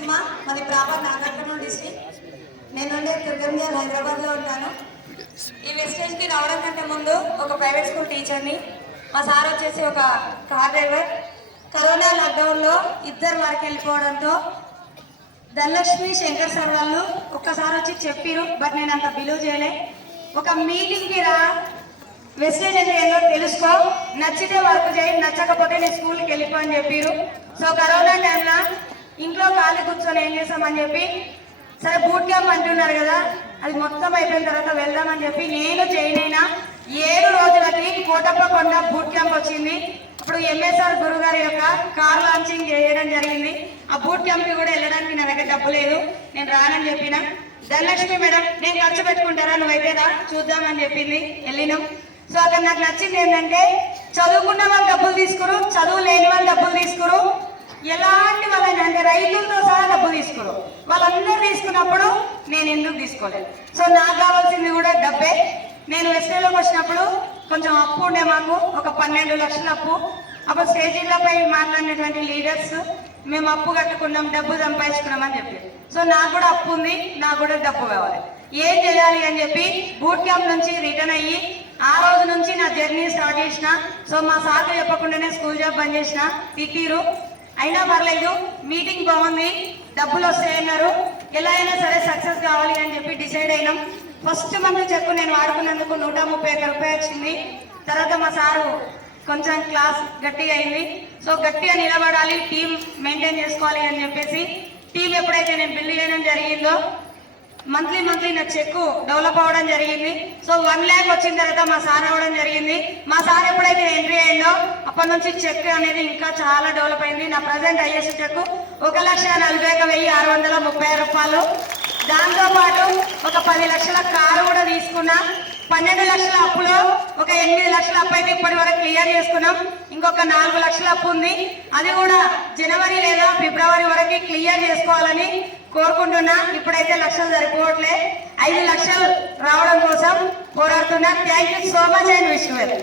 నరసింహ, మాది proper Nagarkurnool district. నేను దుర్గంజల్ హైదరాబాద్లో ఉంటాను. ఈ వెస్టేజ్కి రావడం కంటే ముందు ఒక ప్రైవేట్ స్కూల్ టీచర్ని. మా సార్ వచ్చేసి ఒక కార్ డ్రైవర్. కరోనా లాక్డౌన్లో ఇద్దరు వరకు వెళ్ళిపోవడంతో ధనలక్ష్మి శంకర్ సార్ వాళ్ళు ఒక్కసారి వచ్చి చెప్పిరు, బట్ నేను అంత బిలీవ్ చేయలే. ఒక మీటింగ్కి రా, వెస్టేజ్ అంటే ఏందో తెలుసుకో, నచ్చితే వర్క్ చేయి, నచ్చకపోతే నేను స్కూల్కి వెళ్ళిపో అని చెప్పిరు. సో కరోనా టైంలో ఇంట్లో ఖాళీ కూర్చొని ఏం చేస్తామని చెప్పి, సరే బూట్ క్యాంప్ అంటున్నారు కదా, అది మొత్తం అయిపోయిన తర్వాత వెళ్దామని చెప్పి నేను చేయనైనా 7 రోజులకి కోటప్పకొండ బూట్ క్యాంప్ వచ్చింది. ఇప్పుడు ఎంఎస్ఆర్ గురుగారి యొక్క కార్ లాంచింగ్ చేయడం జరిగింది. ఆ బూట్ క్యాంప్కి కూడా వెళ్ళడానికి నా దగ్గర డబ్బు లేదు, నేను రానని చెప్పిన. ధనలక్ష్మి మేడం, నేను ఖర్చు పెట్టుకుంటారా, నువ్వైతే రా చూద్దామని చెప్పింది. వెళ్ళినాం. సో అక్కడ నాకు నచ్చింది ఏంటంటే, చదువుకున్న వాళ్ళు డబ్బులు తీసుకురు, చదువు లేని వాళ్ళు డబ్బులు తీసుకురు, ఎలాంటి వాళ్ళైనా అంటే రైతులతో సహా డబ్బు తీసుకురు. వాళ్ళందరూ తీసుకున్నప్పుడు నేను ఎందుకు తీసుకోలేదు? సో నాకు కావాల్సింది కూడా డబ్బే. నేను వెస్టేజ్లోకి వచ్చినప్పుడు కొంచెం అప్పు ఉండే, మాకు ఒక 12 లక్షల అప్పు. అప్పుడు స్టేజీలపై మాట్లాడినటువంటి లీడర్స్, మేము అప్పు కట్టుకున్నాం, డబ్బు సంపాదించుకున్నాం అని చెప్పి. సో నాకు కూడా అప్పు ఉంది, నాకు కూడా డబ్బు కావాలి, ఏం చేయాలి అని చెప్పి బూట్ క్యాంప్ నుంచి రిటర్న్ అయ్యి ఆ రోజు నుంచి నా జర్నీ స్టార్ట్ చేసిన. సో మా సార్లు చెప్పకుండానే స్కూల్ జాబ్ బంద్ చేసిన. తిట్టిరు, అయినా పర్లేదు, మీటింగ్ బాగుంది, డబ్బులు వస్తాయన్నారు, ఎలా అయినా సరే సక్సెస్ కావాలి అని చెప్పి డిసైడ్ అయినాం. ఫస్ట్ మంత్ చెక్కు నేను వాడుకున్నందుకు 131 రూపాయలు వచ్చింది. తర్వాత మా సారు కొంచెం క్లాస్ గట్టిగా అయింది. సో గట్టిగా నిలబడాలి, టీం మెయింటైన్ చేసుకోవాలి అని చెప్పేసి టీం ఎప్పుడైతే నేను బిల్డ్ చేయడం జరిగిందో మంత్లీ నా చెక్కు డెవలప్ అవ్వడం జరిగింది. సో 1 lakh వచ్చిన తర్వాత మా సార్ అవ్వడం జరిగింది. మా సార్ ఎప్పుడైతే ఎంట్రీ అయిందో అప్పటి నుంచి చెక్ అనేది ఇంకా చాలా డెవలప్ అయింది. నా ప్రజెంట్ ఐఎస్ చెక్కు 1,41,630 రూపాయలు. దాంతోపాటు ఒక 10 లక్షల కారు కూడా తీసుకున్నా. 12 లక్షల అప్పులో ఒక 8 లక్షల అప్పు అయితే ఇప్పటి వరకు క్లియర్ చేసుకున్నాం. ఇంకొక 4 లక్షల అప్పు ఉంది, అది కూడా జనవరి లేదా ఫిబ్రవరి వరకు క్లియర్ చేసుకోవాలని కోరుకుంటున్నా. ఇప్పుడైతే లక్షలు సరిపోవట్లే, 5 లక్షలు రావడం కోసం పోరాడుతున్నా. Thank you so much and wish you well.